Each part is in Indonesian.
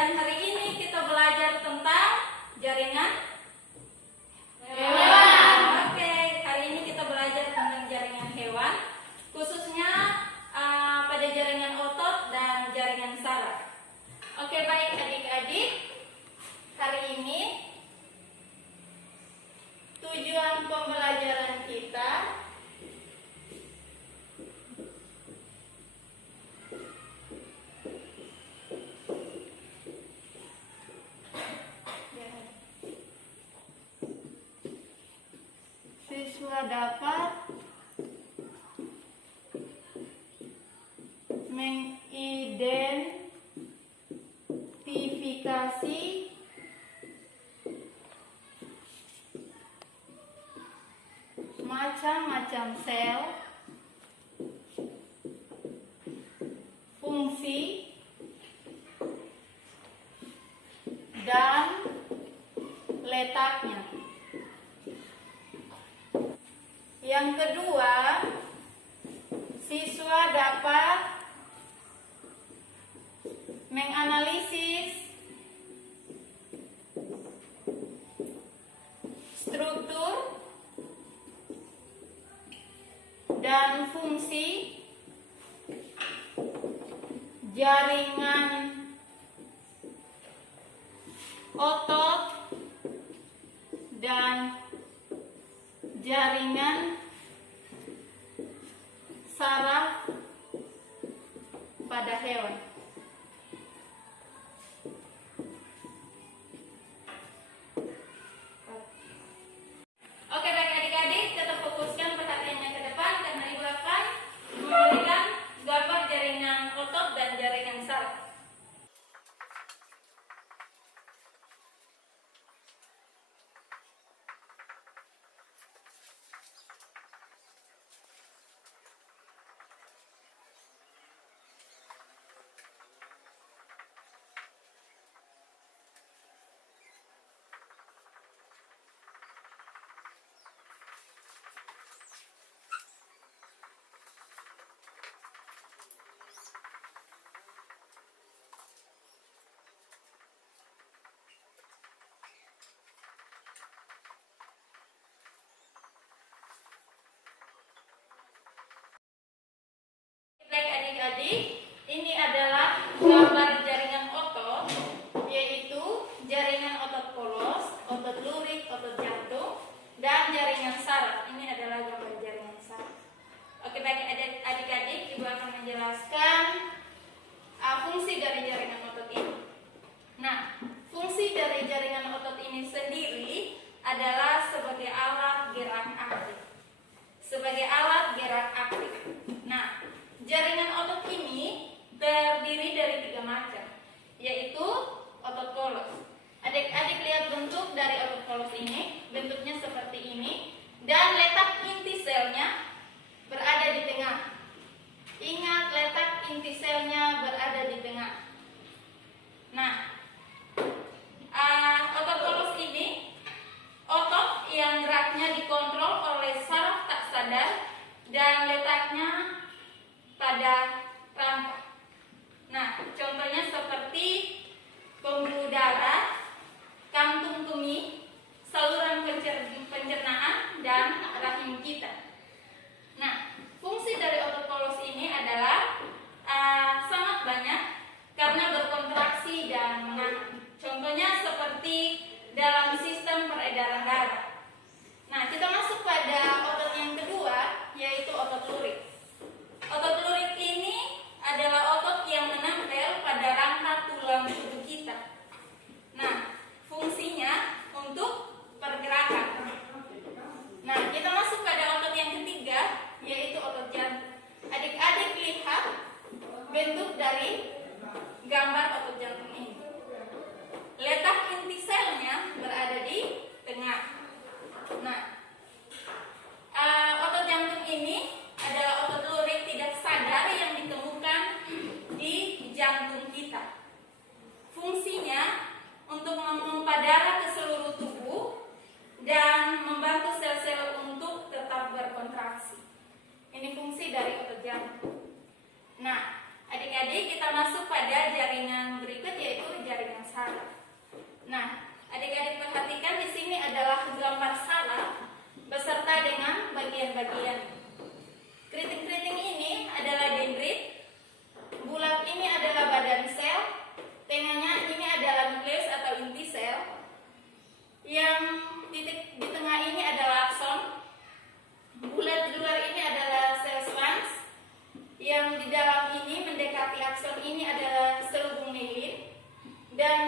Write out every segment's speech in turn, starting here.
Dan hari ini kita belajar tentang jaringan hewan. Oke, hari ini kita belajar tentang jaringan hewan, khususnya pada jaringan otot dan jaringan saraf. Oke, baik adik-adik. Hari ini tujuan pembelajaran kita siswa dapat mengidentifikasi macam-macam sel, fungsi, dan letaknya. Yang kedua, siswa dapat menganalisis struktur dan fungsi jaringan otot dan jaringan saraf pada hewan. Oke, baik adik-adik, kita fokuskan perhatiannya ke depan karena ibu akan memberikan gambar jaringan otot dan jaringan saraf. Baik adik-adik, ini adalah gambar jaringan otot, yaitu jaringan otot polos, otot lurik, otot jantung, dan jaringan saraf. Ini adalah gambar jaringan saraf. Oke, baik adik-adik, ibu akan menjelaskan fungsi dari jaringan otot ini. Nah, fungsi dari jaringan otot ini sendiri adalah sebagai alat gerak aktif. Sebagai alat gerak aktif. Nah, jaringan otot ini terdiri dari 3 macam, yaitu otot polos. Adik-adik lihat bentuk dari otot polos ini, bentuknya seperti ini, dan letak inti selnya berada di tengah. Ingat, letak inti selnya berada di tengah. Nah, otot polos ini otot yang geraknya dikontrol oleh saraf tak sadar dan letaknya pada rangka. Nah, contohnya seperti pembuluh darah, kantung kemih, saluran pencernaan, dan rahim kita. Nah, fungsi dari otot polos ini adalah sangat banyak karena berkontraksi dan menahan. Contohnya seperti dalam sistem peredaran darah. Nah, kita masuk pada otot yang kedua, yaitu otot lurik. Otot lurik ini adalah otot yang menempel pada rangka tulang tubuh kita. Nah, fungsinya untuk pergerakan. Nah, kita masuk pada otot yang ketiga, yaitu otot jantung. Adik-adik lihat bentuk dari gambar otot jantung ini. Letak inti selnya berada di tengah. Nah, otot jantung ini adalah otot lurik tidak sadar. Nah, adik-adik perhatikan di sini adalah gambar saraf beserta dengan bagian-bagian. Keriting-keriting ini adalah dendrit, bulat ini adalah badan sel, tengahnya ini adalah nukleus atau inti sel, yang titik di tengah ini adalah akson, bulat di luar ini adalah sel Schwann, yang di dalam ini mendekati akson ini adalah selubung mielin, dan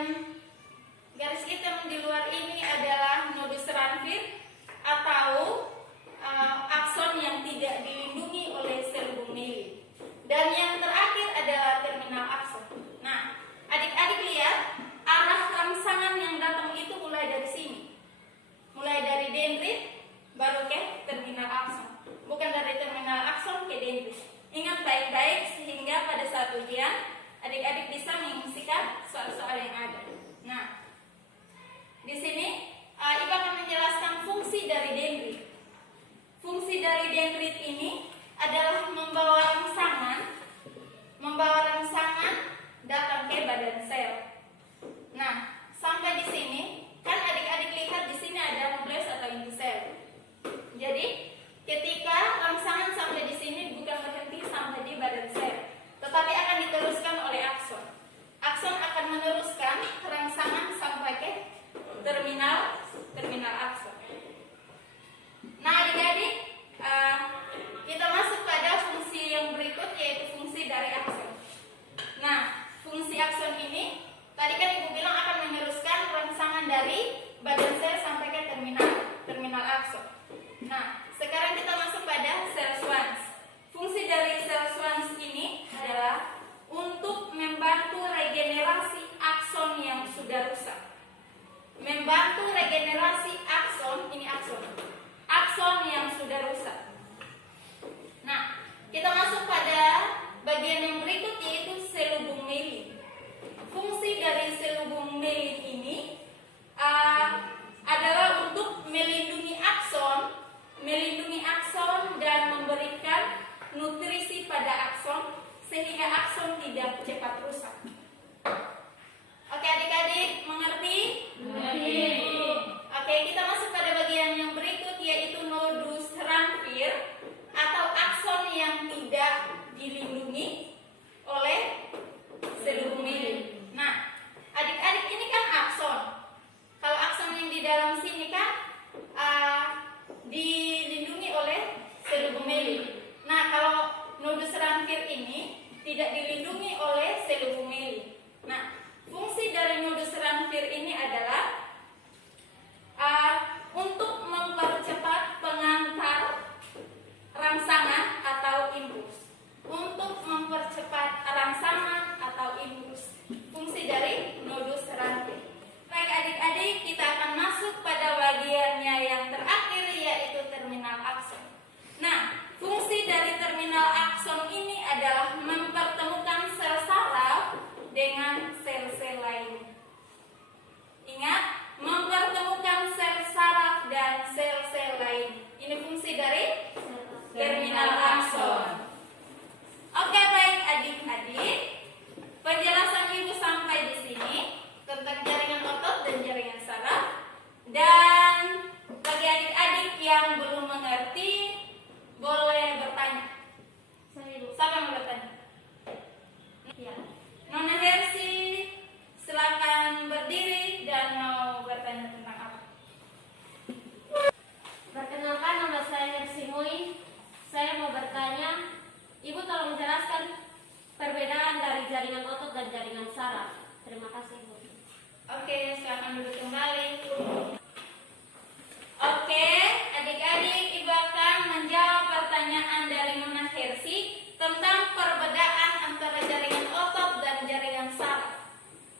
garis hitam di luar ini adalah nodus Ranvier atau akson yang tidak dilindungi oleh selubung mielin. Dan yang terakhir adalah terminal akson. Nah, adik-adik lihat arah rangsangan yang datang itu mulai dari sini. Mulai dari dendrit baru ke terminal akson. Bukan dari terminal akson ke dendrit. Ingat baik-baik sehingga pada saat ujian adik-adik bisa mengisikan soal-soal yang ada. Nah, di sini Ibu akan menjelaskan fungsi dari dendrit. Fungsi dari dendrit ini adalah membawa rangsangan datang ke badan sel. Nah, sampai di sini kan adik-adik lihat di sini ada nukleus atau inti sel. Jadi, ketika rangsangan sampai di sini bukan berhenti sampai di badan sel, tetapi akan diteruskan oleh akson. Akson akan meneruskan rangsangan sampai ke terminal akson. Nah, adik-adik, kita masuk pada fungsi yang berikut, yaitu fungsi dari akson. Nah, fungsi akson ini tadi kan Ibu bilang akan meneruskan rangsangan dari badan sel sampai ke terminal akson. Nah, sekarang kita masuk pada sel Schwann. Fungsi dari sel Schwann ini adalah untuk membantu regenerasi akson yang sudah rusak. Membantu regenerasi akson, ini akson yang sudah rusak. Nah, kita masuk pada bagian yang berikut, yaitu selubung mielin. Fungsi dari selubung mielin ini adalah untuk melindungi akson dan memberikan nutrisi pada akson sehingga akson tidak cepat rusak. Oke, adik-adik mengerti? Mengerti. Oke, kita masuk pada bagian yang berikut, yaitu nodus Ranvier atau akson yang tidak dilindungi oleh selubung mielin. Nah, adik-adik ini kan akson. Kalau akson yang di dalam sini kan dilindungi oleh selubung mielin. Nah, kalau nodus Ranvier ini tidak dilindungi oleh selubung mielin. Nah, fungsi dari nodus Ranvier ini adalah untuk mempercepat pengantar rangsangan atau impuls. Untuk mempercepat rangsangan atau impuls. Fungsi dari nodus Ranvier. Baik adik-adik, kita akan masuk pada bagiannya yang terakhir, yaitu terminal akson. Nah, fungsi dari terminal akson ini adalah mempertemukan sel saraf dengan sel-sel lain. Ingat, mempertemukan sel saraf dan sel-sel lain. Ini fungsi dari terminal akson. Oke, baik adik-adik. Penjelasan Ibu sampai di sini tentang jaringan otot dan jaringan saraf. Dan bagi adik-adik yang belum mengerti, boleh bertanya. Siapa yang mau bertanya? Ya. Nona Hersi, silakan berdiri dan mau bertanya tentang apa? Perkenalkan, nama saya Hersi Mui. Saya mau bertanya, Ibu tolong menjelaskan perbedaan dari jaringan otot dan jaringan saraf. Terima kasih, Ibu. Oke, silakan duduk kembali. Oke, adik-adik, Ibu akan menjawab pertanyaan dari Nona Hersi tentang perbedaan antara jaringan otot dan jaringan saraf.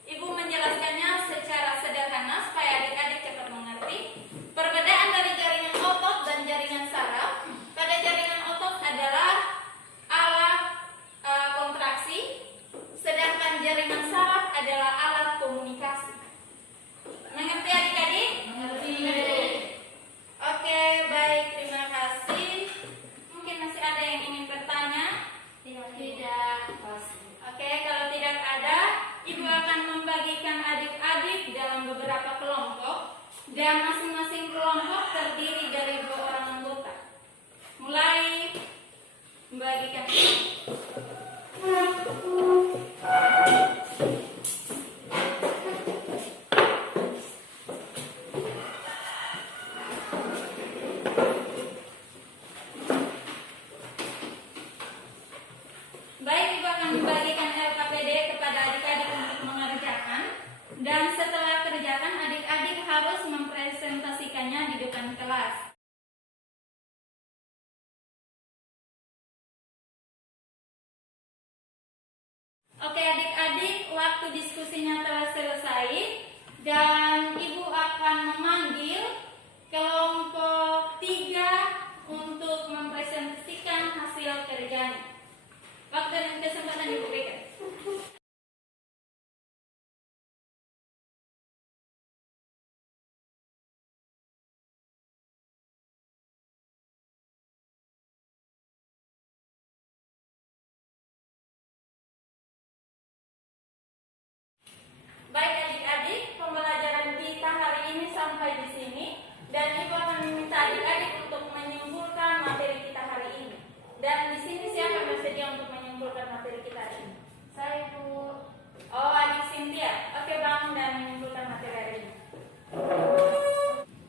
Ibu menjelaskannya secara sederhana supaya adik-adik cepat mengerti. Perbedaan dari jaringan otot dan jaringan saraf. Pada jaringan otot adalah alat kontraksi, sedangkan jaringan saraf adalah alat komunikasi. dan masing-masing kelompok terdiri dari 2 orang anggota. Mulai membagikan. Baik, Ibu akan membagikan LKPD kepada adik-adik untuk mengerjakan, dan setelah kerjakan adik-adik harus mempresentasikannya di depan kelas. Oke adik-adik, waktu diskusinya telah selesai dan Ibu akan memanggil kelompok 3 untuk mempresentasikan hasil kerjanya. Waktu dan kesempatan Ibu berikan. Baik adik-adik, pembelajaran kita hari ini sampai di sini dan Ibu akan meminta adik-adik untuk menyimpulkan materi kita hari ini. Dan di sini siapa yang bersedia untuk menyimpulkan materi kita hari ini? Saya, Bu. Oh, adik Cynthia. Oke, bangun dan menyimpulkan materi hari ini.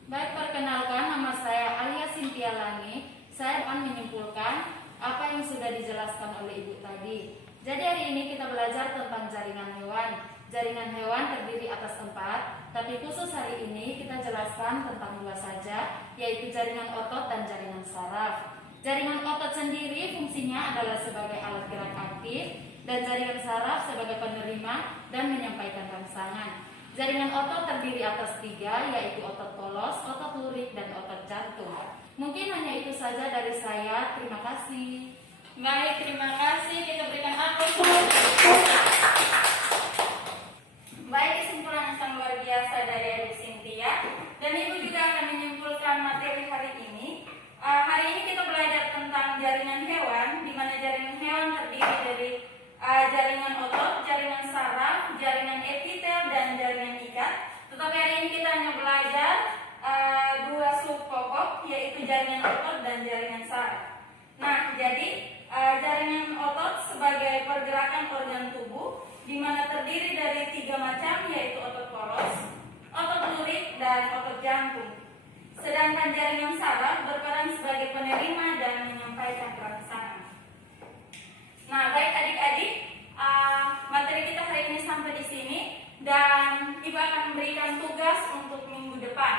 Baik, perkenalkan, nama saya Alia Cynthia Langi. Saya akan menyimpulkan apa yang sudah dijelaskan oleh Ibu tadi. Jadi hari ini kita belajar tentang jaringan hewan. Jaringan hewan terdiri atas 4, tapi khusus hari ini kita jelaskan tentang 2 saja, yaitu jaringan otot dan jaringan saraf. Jaringan otot sendiri fungsinya adalah sebagai alat gerak aktif, dan jaringan saraf sebagai penerima dan menyampaikan rangsangan. Jaringan otot terdiri atas 3, yaitu otot polos, otot lurik, dan otot jantung. Mungkin hanya itu saja dari saya. Terima kasih. Baik, terima kasih. Kita berikan aplaus. Baik, kesimpulan yang sangat luar biasa dari adik Cynthia. Dan Ibu juga akan menyimpulkan materi hari ini. Hari ini kita belajar tentang jaringan hewan, di mana jaringan hewan terdiri dari jaringan otot, jaringan saraf, jaringan epitel, dan jaringan ikat. Tetapi hari ini kita hanya belajar 2 sub pokok, yaitu jaringan otot dan jaringan saraf. Nah, jadi jaringan otot sebagai pergerakan organ tubuh, di mana terdiri dari 3 macam, yaitu otot polos, otot lurik, dan otot jantung. Sedangkan jaringan saraf berperan sebagai penerima dan menyampaikan rangsangan. Nah, baik adik-adik, materi kita hari ini sampai di sini dan Ibu akan memberikan tugas untuk minggu depan.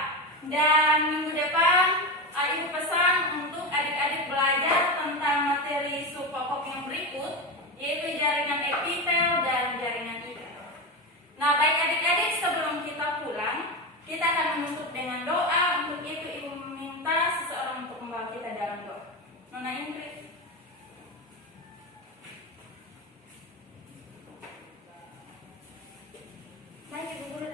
Dan minggu depan Ibu pesan untuk adik-adik belajar tentang materi sub pokok yang berikut, yaitu jaringan epitel dan jaringan ikat. Nah, baik adik-adik, sebelum kita pulang, kita akan menutup dengan doa. Untuk itu Ibu meminta seseorang untuk membawa kita dalam doa. Nona Ingrid. Baik Ibu Guru,